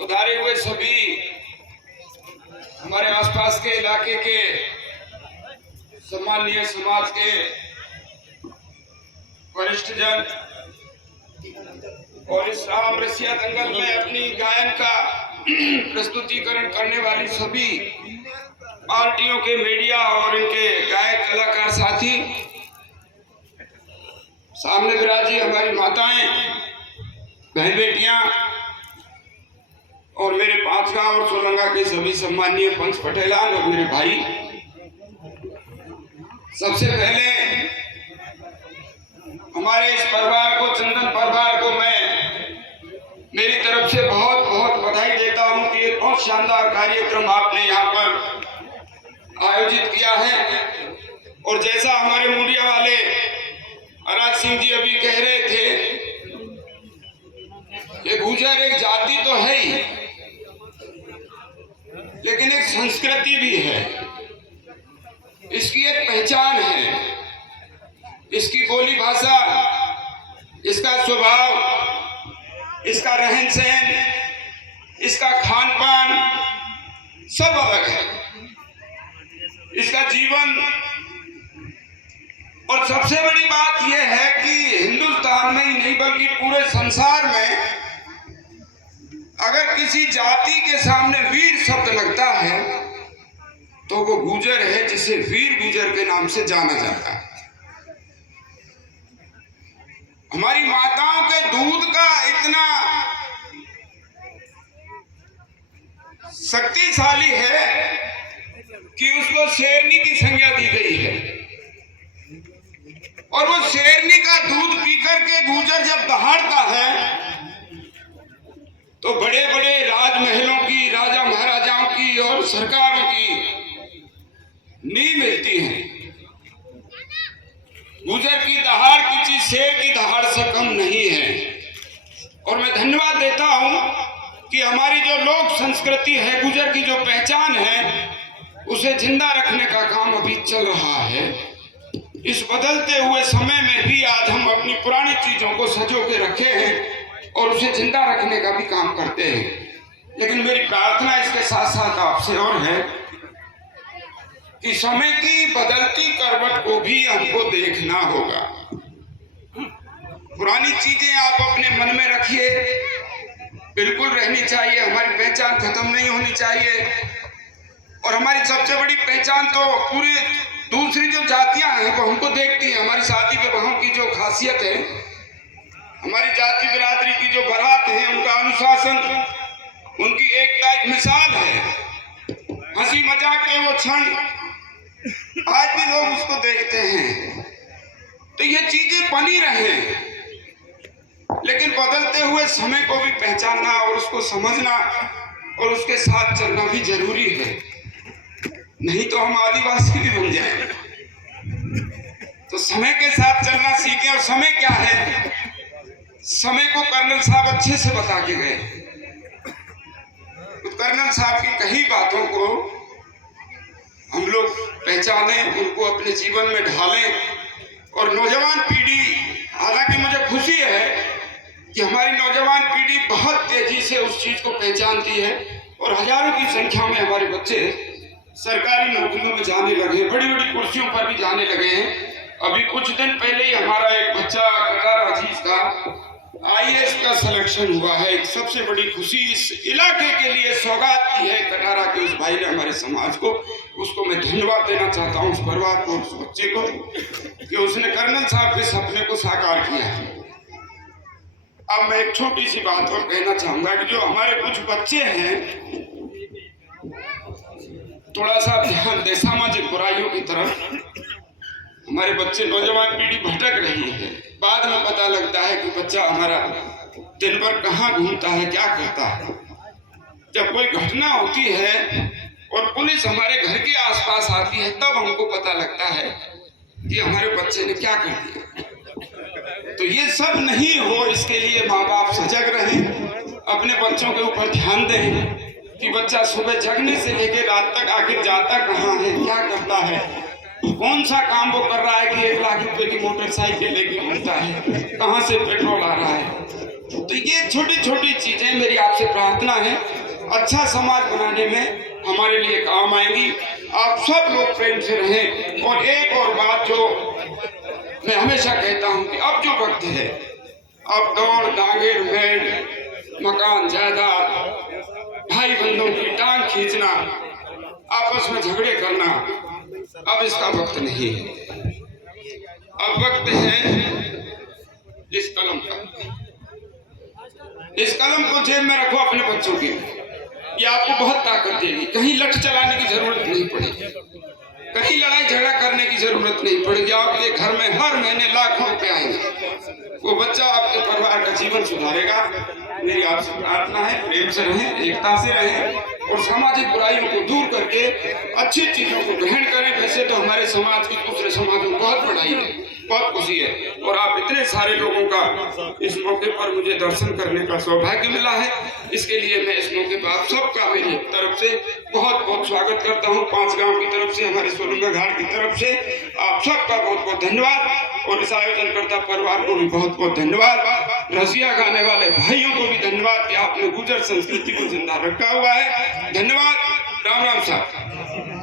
उधारे हुए सभी हमारे आसपास के इलाके के सम्मानीय समाज के वरिष्ठ जन और इस राम रसिया दंगल में अपनी गायन का प्रस्तुतिकरण करने वाली सभी पार्टियों के मीडिया और इनके गायक कलाकार साथी, सामने विराजी हमारी माताएं, बहन बेटियां और मेरे पांचगांव और सोलंगा के सभी सम्मानीय पंच पटेलान और मेरे भाई, सबसे पहले हमारे इस परिवार को, चंदन परिवार को मैं मेरी तरफ से बहुत बहुत बधाई देता हूं कि एक बहुत शानदार कार्यक्रम आपने यहाँ पर आयोजित किया है। और जैसा हमारे मुंडिया वाले अराज सिंह जी अभी कह रहे थे, ये गुर्जर एक जाति तो है ही, लेकिन एक संस्कृति भी है, इसकी एक पहचान है, इसकी बोली भाषा, इसका स्वभाव, इसका रहन सहन, इसका खान पान सब अलग है, इसका जीवन। और सबसे बड़ी बात यह है कि हिंदुस्तान में ही नहीं बल्कि पूरे संसार में अगर किसी जाति के सामने वीर शब्द लगता है तो वो गुर्जर है, जिसे वीर गुर्जर के नाम से जाना जाता है। हमारी माताओं के दूध का इतना शक्तिशाली है कि उसको शेरनी की संज्ञा दी गई है। और वो शेरनी का दूध पीकर के गुर्जर जब दहाड़ता है तो बड़े बड़े राजमहलों की, राजा महाराजाओं की और सरकारों की नींव मिलती है। गुर्जर की दहाड़ किसी शेर की दहाड़ से कम नहीं है। और मैं धन्यवाद देता हूं कि हमारी जो लोक संस्कृति है, गुर्जर की जो पहचान है, उसे जिंदा रखने का काम अभी चल रहा है। इस बदलते हुए समय में भी आज हम अपनी पुरानी चीजों को संजो के रखे हैं और उसे जिंदा रखने का भी काम करते हैं। लेकिन मेरी प्रार्थना इसके साथ साथ आपसे और है कि समय की बदलती करवट को भी हमको देखना होगा। पुरानी चीजें आप अपने मन में रखिए, बिल्कुल रहनी चाहिए, हमारी पहचान खत्म नहीं होनी चाहिए। और हमारी सबसे बड़ी पहचान तो पूरी दूसरी जो जातियां हैं वो हमको देखती हैं। हमारी शादी विवाहों की जो खासियत है, हमारी जाति बिरादरी की जो बारात है, उनका अनुशासन, उनकी एकता एक मिसाल है। हंसी मजाक के वो क्षण आज भी लोग उसको देखते हैं। तो ये चीजें बनी रहे, लेकिन बदलते हुए समय को भी पहचानना और उसको समझना और उसके साथ चलना भी जरूरी है, नहीं तो हम आदिवासी भी बन जाएंगे। तो समय के साथ चलना सीखें। और समय क्या है, समय को कर्नल साहब अच्छे से बता के गए। तो कर्नल साहब की कही बातों को हम लोग पहचानें, उनको अपने जीवन में ढालें। और नौजवान पीढ़ी, हालांकि मुझे खुशी है कि हमारी नौजवान पीढ़ी बहुत तेजी से उस चीज को पहचानती है और हजारों की संख्या में हमारे बच्चे सरकारी नौकरियों में जाने लगे हैं, बड़ी बड़ी कुर्सियों पर भी जाने लगे हैं। अभी कुछ दिन पहले ही हमारा एक बच्चा कटारा अजीज का IAS का सिलेक्शन हुआ है। एक सबसे बड़ी खुशी इस इलाके के लिए सौगात की है कटारा के उस भाई ने हमारे समाज को। उसको मैं धन्यवाद देना चाहता हूँ, उस परिवार को, उस बच्चे को, कि उसने कर्नल साहब के सपने को साकार किया है। अब मैं एक छोटी सी बात और कहना चाहूंगा कि जो हमारे कुछ बच्चे हैं, थोड़ा सा ध्यान दे सामाजिक बुराइयों की तरफ। हमारे बच्चे, नौजवान पीढ़ी भटक रही है। बाद में पता लगता है कि बच्चा हमारा दिन भर कहाँ घूमता है, क्या करता है। जब कोई घटना होती है और पुलिस हमारे घर के आसपास आती है, तब हमको पता लगता है कि हमारे बच्चे ने क्या कर दिया। तो ये सब नहीं हो, इसके लिए माँ बाप सजग रहें, अपने बच्चों के ऊपर ध्यान दें कि बच्चा सुबह जगने से लेकर रात तक आखिर जाता कहाँ है, क्या करता है, कौन सा काम वो कर रहा है कि 1 लाख रुपए की मोटरसाइकिल लेके घूमता है, कहाँ से पेट्रोल आ रहा है। तो ये छोटी छोटी चीजें मेरी आपसे प्रार्थना है, अच्छा समाज बनाने में हमारे लिए काम आएंगी। आप सब लोग प्रेम से रहें। और एक और बात जो मैं हमेशा कहता हूं कि अब जो वक्त है, अब दौड़ दागेर भेड़, मकान जायदाद, भाई बंधुओं की टांग खींचना, आपस में झगड़े करना, अब इसका वक्त नहीं है। अब वक्त है इस कलम का। इस कलम को जेब में रखो अपने बच्चों के, ये आपको बहुत ताकत देगी। कहीं लठ चलाने की जरूरत नहीं पड़ेगी, कहीं लड़ाई झगड़ा करने की जरूरत नहीं पड़ेगी। आपके घर में हर महीने लाखों रुपए आएंगे। वो बच्चा आपके परिवार का जीवन सुधारेगा। मेरी आपसे प्रार्थना है, प्रेम से रहें, एकता से रहें और सामाजिक बुराइयों को दूर करके अच्छी चीजों को ग्रहण करें। वैसे तो हमारे समाज की दूसरे समाजों में बहुत बड़ाई है, बहुत खुशी है। और आप इतने सारे लोगों का इस मौके पर मुझे दर्शन करने का सौभाग्य मिला है, इसके लिए मैं इस मौके पर आप सबका मेरी तरफ से बहुत बहुत स्वागत करता हूँ। 5 गांव की तरफ से, हमारे सोलंगा घाट की तरफ से आप सबका बहुत बहुत धन्यवाद। और इस आयोजनकर्ता परिवार को भी बहुत बहुत धन्यवाद। रसिया गाने वाले भाइयों को भी धन्यवाद कि आपने गुर्जर संस्कृति को जिंदा रखा हुआ है। धन्यवाद। राम राम साहब।